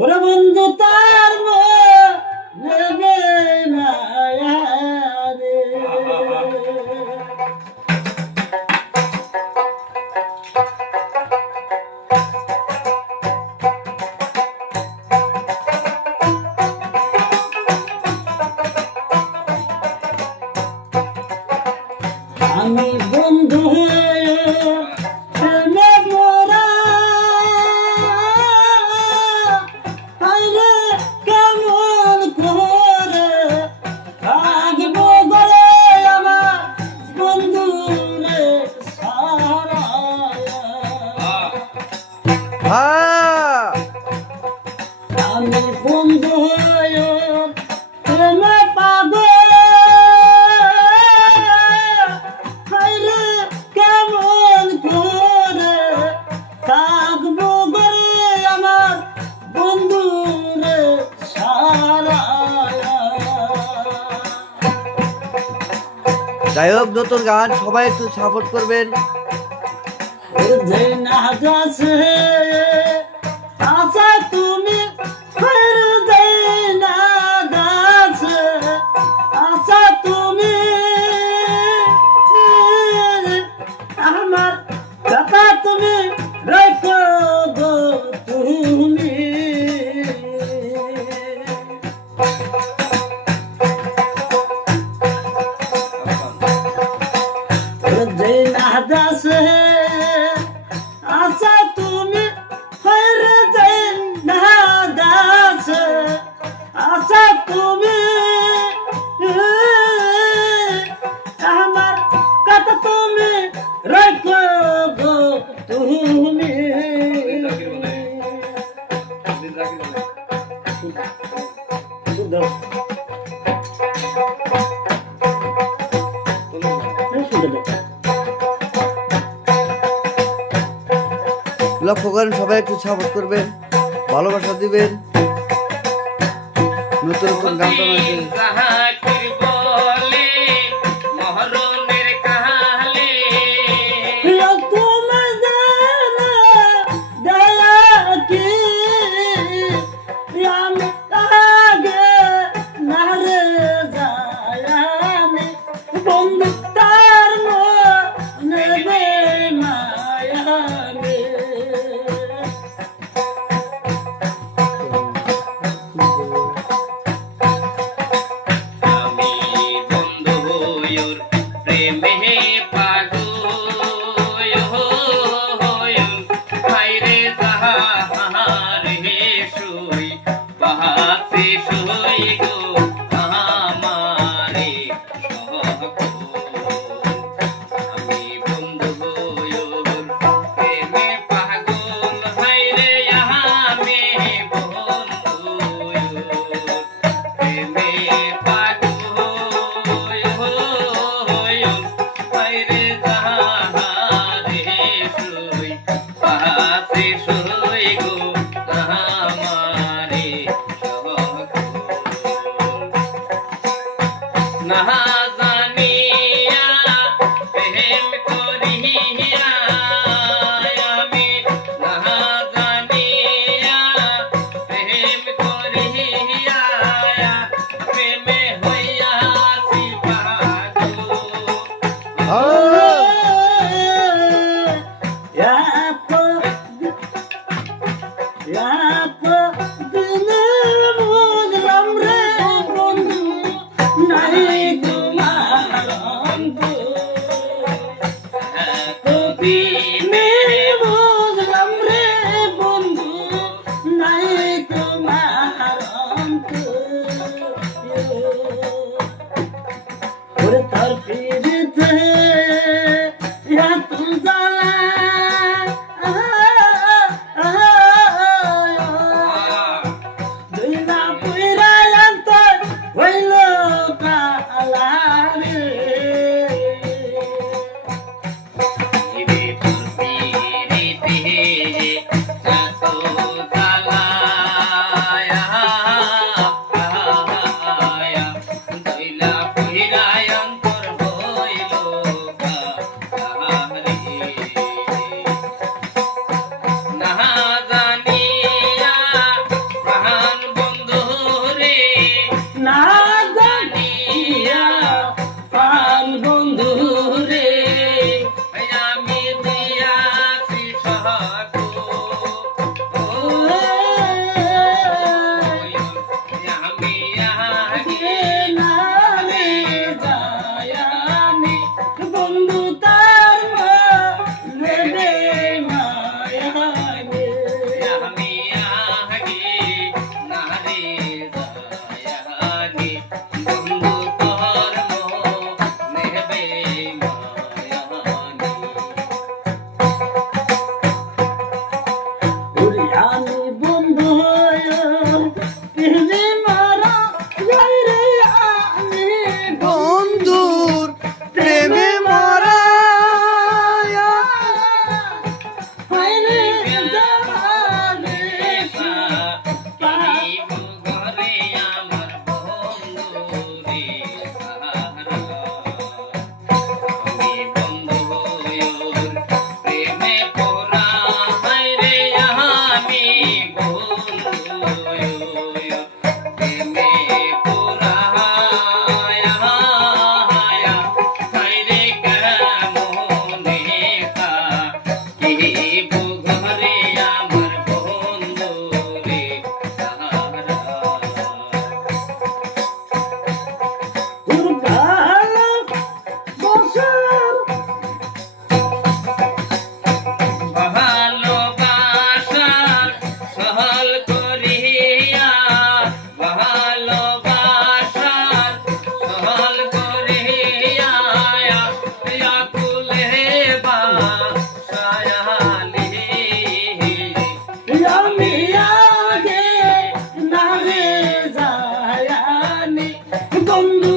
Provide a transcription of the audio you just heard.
ওরে বন্ধু তার নেবে না রে। আমি বন্ধু আমি বন্ধু প্রেমে পাগল হায়রে কেমন করে থাকবো গরে আমার বন্ধু রে সারা। যাই হোক, নতুন গান সবাই একটু সাপোর্ট করবেন। আচ্ছা তুমি আচ্ছা তুমি আমার কথা তুমি রেখো গো তুমি। যে না দাসে আচ্ছা তুমি আচ্ছা তুমি আমার কথা তুমি রাখো গো তুমি। লক্ষ্য করেন, সবাই একটু সাপোর্ট করবেন, ভালোবাসা দিবেন। নতুন নতুন গান ওরে আমি বন্ধু প্রেমে মারা যাই রে আমি বন্ধুর প্রেমে মরা হায়রে জানে ঘরে আমার বন্ধু রে সাহারা আমি বন্ধু প্রেমে পড়া হায় রে আমি বন্ধু প্রেমে পড়া হায় রে কেমনে কা কি ঘরে আমার বন্ধু রে সাহারা তোর ভালো বসার ভালোবাসার সহল করিয়া ভালোবাসার সহল করিয়া আকুলে বাসায়ালি আমি আগে না রে যায়ানি বন্ধু